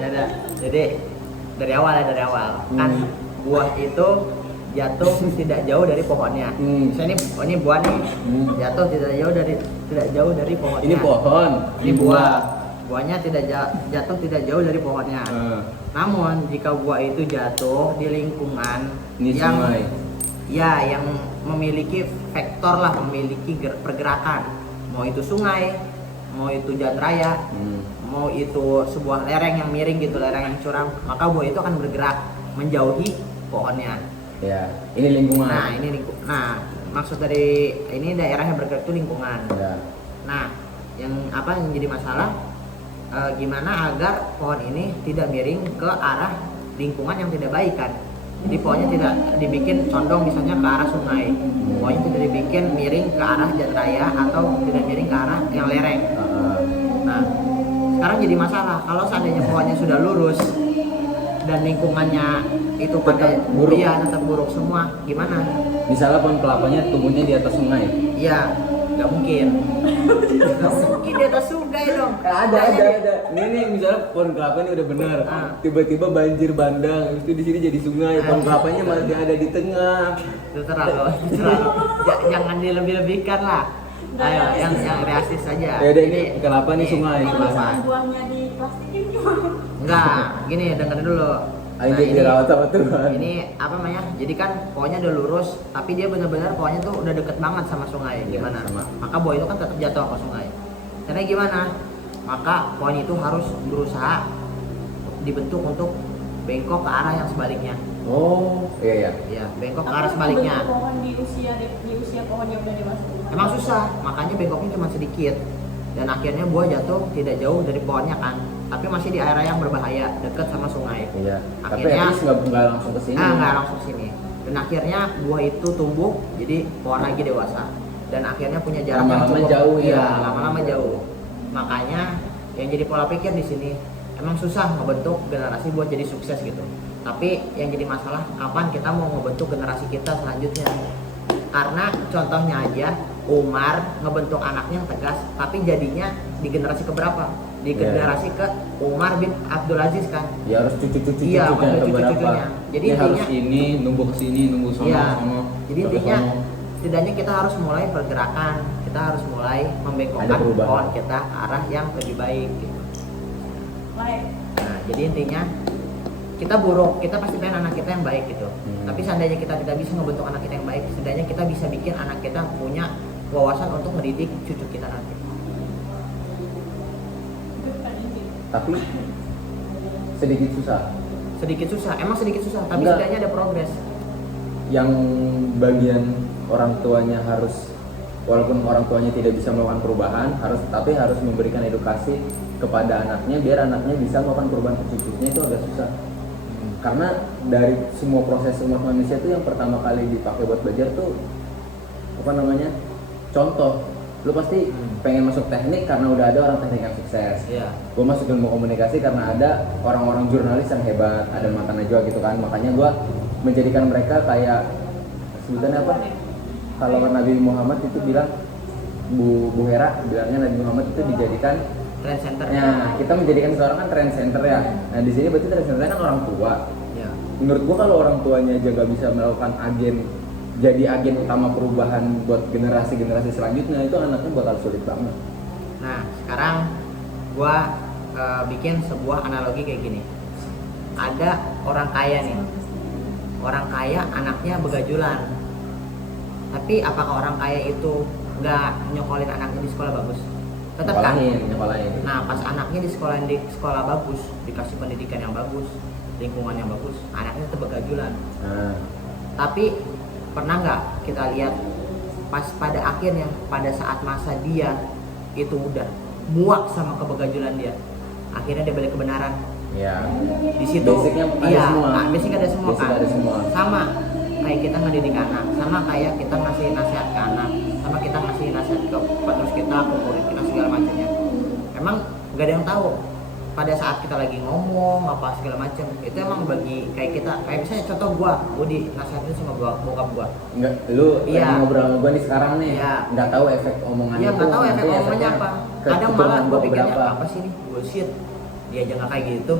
Ya udah. Jadi dari awal kan buah itu jatuh tidak jauh dari pohonnya. Misalnya ini buah nih, jatuh tidak jauh dari pohonnya. Ini pohon, Ini buah. Buahnya jatuh tidak jauh dari pohonnya. Namun jika buah itu jatuh di lingkungan ini yang sungai. ya yang memiliki vektor lah, memiliki pergerakan, mau itu sungai, mau itu jalan raya, mau itu sebuah lereng yang miring gitu, lereng yang curam, maka buah itu akan bergerak menjauhi pohonnya. Ya, ini lingkungan. Nah, maksud dari ini daerah yang bergerak itu lingkungan. Ya. Nah, yang jadi masalah gimana agar pohon ini tidak miring ke arah lingkungan yang tidak baik kan? Jadi pohonnya tidak dibikin condong misalnya ke arah sungai, pohonnya tidak dibikin miring ke arah jalan raya atau tidak miring ke arah yang lereng. Nah, sekarang jadi masalah kalau seandainya pohonnya sudah lurus dan lingkungannya itu tetap buruk semua, gimana? Misalnya pohon kelapanya tumbuhnya di atas sungai. Iya, nggak mungkin. Nggak mungkin di atas sungai dong. Ada. Ini misalnya pohon kelapa ini udah benar. Tiba-tiba banjir bandang, habis itu di sini jadi sungai. Pohon kelapanya masih ada di tengah. Itu terlalu. Jangan dilebih-lebihkan lah. Ayo, yang realistis saja. Ya udah, ini kelapa nih sungai. Kalau buahnya di plastikin gimana? Enggak, gini dengerin dulu. Ini dirawat sama Tuhan. Ini apa namanya? Jadi kan pohonnya udah lurus, tapi dia benar-benar pohonnya tuh udah deket banget sama sungai. Gimana? Maka buah itu kan tetap jatuh ke sungai. Karena gimana? Maka pohon itu harus berusaha dibentuk untuk bengkok ke arah yang sebaliknya. Oh, iya. Iya, bengkok ke arah sebaliknya. Pohon di usia pohon yang udah dewasa. Emang susah, makanya bengkoknya cuma sedikit. Dan akhirnya buah jatuh tidak jauh dari pohonnya kan, tapi masih di area yang berbahaya, dekat sama sungai. Iya. Akhirnya tapi nggak langsung ke sini. Nggak langsung sini. Dan akhirnya buah itu tumbuh jadi pohon lagi dewasa. Dan akhirnya punya jarak yang cukup jauh ya. Iya, lama-lama jauh. Makanya yang jadi pola pikir di sini emang susah ngebentuk generasi buat jadi sukses gitu. Tapi yang jadi masalah kapan kita mau ngebentuk generasi kita selanjutnya. Karena contohnya aja Umar ngebentuk anaknya yang tegas, tapi jadinya di generasi keberapa? Di generasi ke Umar bin Abdul Aziz kan? Ya harus cucu-cucunya cucu-cucunya. Jadi intinya harus ini numbuk sini, nunggu sono. Jadi intinya setidaknya kita harus mulai pergerakan, kita harus mulai membengkokkan pohon kita ke arah yang lebih baik gitu. Nah, jadi intinya kita buruk, kita pasti pengen anak kita yang baik gitu. Tapi seandainya kita tidak bisa ngebentuk anak kita yang baik, setidaknya kita bisa bikin anak kita punya wawasan untuk mendidik cucu kita nanti. Tapi sedikit susah, emang sedikit susah, tapi setidaknya ada progres. Yang bagian orang tuanya harus, walaupun orang tuanya tidak bisa melakukan perubahan, tapi harus memberikan edukasi kepada anaknya biar anaknya bisa melakukan perubahan ke cucunya, itu agak susah. Karena dari semua proses umat manusia itu yang pertama kali dipakai buat belajar tuh contoh. Lu pasti pengen masuk teknik karena udah ada orang teknik yang sukses. Gue masuk ilmu komunikasi karena ada orang-orang jurnalis yang hebat, ada Mata Najwa gitu kan. Makanya gue menjadikan mereka kayak sebutannya apa? Kalau Nabi Muhammad itu bilang, Bu Hera bilangnya Nabi Muhammad itu dijadikan trend center. Nah, kita menjadikan seorang kan trend center ya. Nah, di sini berarti trend center kan orang tua. Ya. Menurut gua kalau orang tuanya aja gak bisa melakukan jadi agen utama perubahan buat generasi-generasi selanjutnya, itu anaknya bakal sulit banget. Nah, sekarang gua bikin sebuah analogi kayak gini. Ada orang kaya nih. Orang kaya anaknya begajulan. Tapi apakah orang kaya itu nggak nyokolin anaknya di sekolah bagus? Tetap kan? Nyokolain. Nah, pas anaknya di sekolah bagus, dikasih pendidikan yang bagus, lingkungan yang bagus, anaknya tetap begajulan. Tapi pernah nggak kita lihat pas pada akhirnya, pada saat masa dia itu udah muak sama kebegajulan dia, akhirnya dia balik kebenaran. Ya. Di situ basicnya ada semua. Nah, basic ada semua basic kan. Ada semua. Sama kayak kita ngedidik anak, sama kayak kita ngasih nasihat ke anak, sama kita ngasih nasihat ke penerus kita, ke murid kita segala macamnya. Emang gak ada yang tahu pada saat kita lagi ngomong apa segala macam, itu emang bagi kayak kita, kayak misalnya contoh gua di nasihatin sama bokap gua. Enggak, lu lagi ngobrol sama gua nih sekarang nih. Nggak tahu efek omongan itu. Iya, nggak tahu efek omongannya apa. Kadang malah gua pikirnya apa sih nih bullshit. dia aja nggak kayak gitu,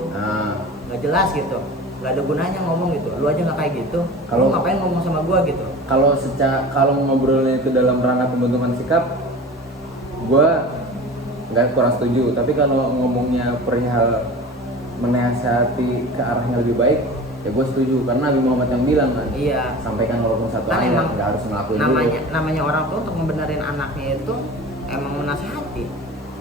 nggak jelas gitu, nggak ada gunanya ngomong gitu. Lu aja nggak kayak gitu, lu ngapain ngomong sama gua gitu. Kalau ngobrolnya itu dalam rangka pembentukan sikap, gua nggak kurang setuju. Tapi kalau ngomongnya perihal menasihati ke arah yang lebih baik, ya gue setuju, karena Nabi Muhammad yang bilang kan, iya, sampaikan walaupun satu kan ayat, emang nggak harus ngelakuin namanya orang tuh untuk membenerin anaknya itu emang menasihati.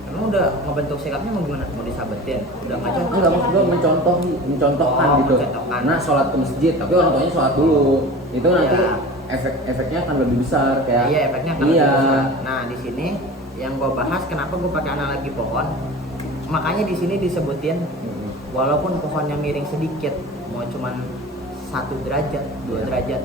Emang udah ngebentuk sikapnya mau gimana, mau disabetin, udah nggak cocok. Enggak, maksud gue mencontohkan gitu. Mencontohkan. Nah, sholat ke masjid, tapi orang tuanya sholat dulu, itu nanti Iya. efeknya akan lebih besar kayak. Iya, efeknya akan lebih besar. Nah, di sini yang gue bahas kenapa gue pakai analogi pohon, makanya di sini disebutin walaupun pohonnya miring sedikit, mau cuman 1 derajat, 2 derajat,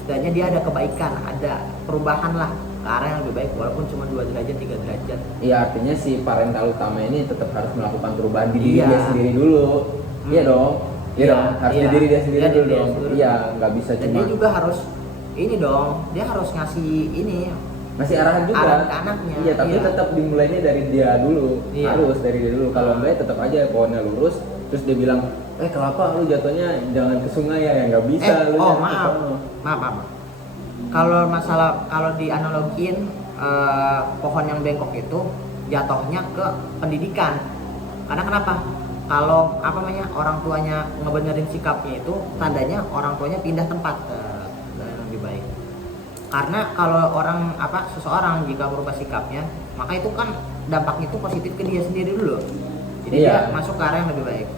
setidaknya dia ada kebaikan, ada perubahan lah ke arah yang lebih baik, walaupun cuma 2 derajat, 3 derajat. Iya, artinya si parental utama ini tetap harus melakukan perubahan di diri Iya. dia sendiri dulu. Iya dong. Iya dong, harus di diri dia sendiri Iya, dulu diri dia dong. sendiri. Iya, nggak bisa Dan cuma dia juga harus ini dong, dia harus ngasih ini masih arahan juga. arahan ke anaknya. Iya, tapi Iya. tetap dimulainya dari dia dulu. Iya. Harus dari dia dulu. Kalau enggak tetap aja pohonnya lurus, terus dia bilang, kelapa lu jatuhnya jangan ke sungai ya nggak bisa. Lu jangan ke maaf. sono." Maaf. Kalau masalah, kalau dianalogiin pohon yang bengkok itu jatuhnya ke pendidikan. Karena kenapa? Kalau orang tuanya ngebenerin sikapnya itu tandanya orang tuanya pindah tempat yang lebih baik. Karena kalau seseorang jika berubah sikapnya, maka itu kan dampaknya itu positif ke dia sendiri dulu. Jadi dia masuk ke arah yang lebih baik.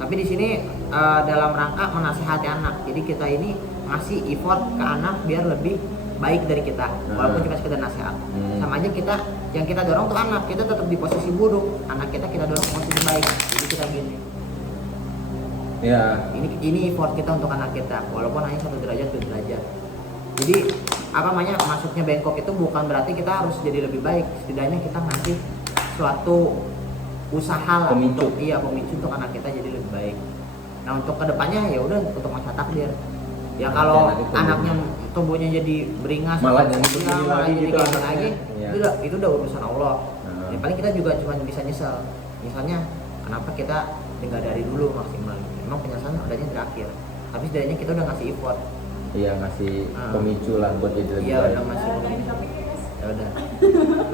Tapi di sini dalam rangka menasihati anak. Jadi kita ini ngasih effort ke anak biar lebih baik dari kita, walaupun cuma sekedar nasihat. Sama aja yang kita dorong tuh anak, kita tetap di posisi buruk. Anak kita dorong ke posisi baik. Jadi kita gini. Iya. Ini effort kita untuk anak kita, walaupun hanya 1 derajat, 2 derajat. Jadi masuknya bengkok itu bukan berarti kita harus jadi lebih baik. Setidaknya kita ngasih suatu usaha lah Pemicu untuk anak kita jadi lebih baik. Nah, untuk kedepannya ya udah untuk masa takdir. Ya kalau anaknya tumbuhnya jadi beringas, malah jadi gitu kayak lagi, iya. itu udah urusan Allah. Yang paling kita juga cuma bisa nyesel. Misalnya kenapa kita tinggal dari dulu maksimal. Memang penyesalan adanya terakhir. Tapi setidaknya kita udah ngasih effort. Iya, ngasih pemicu lah buat jadi lebih Iya, baik. udah ngasih Dari pemicu. topiknya guys. Ya udah.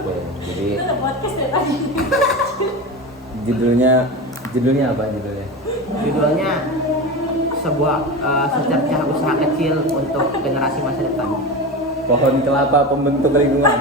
Oke, jadi Itu udah podcast ya tadi. judulnya apa judulnya? Judulnya sebuah secercah usaha kecil untuk generasi masa depan. Pohon kelapa pembentuk lingkungan.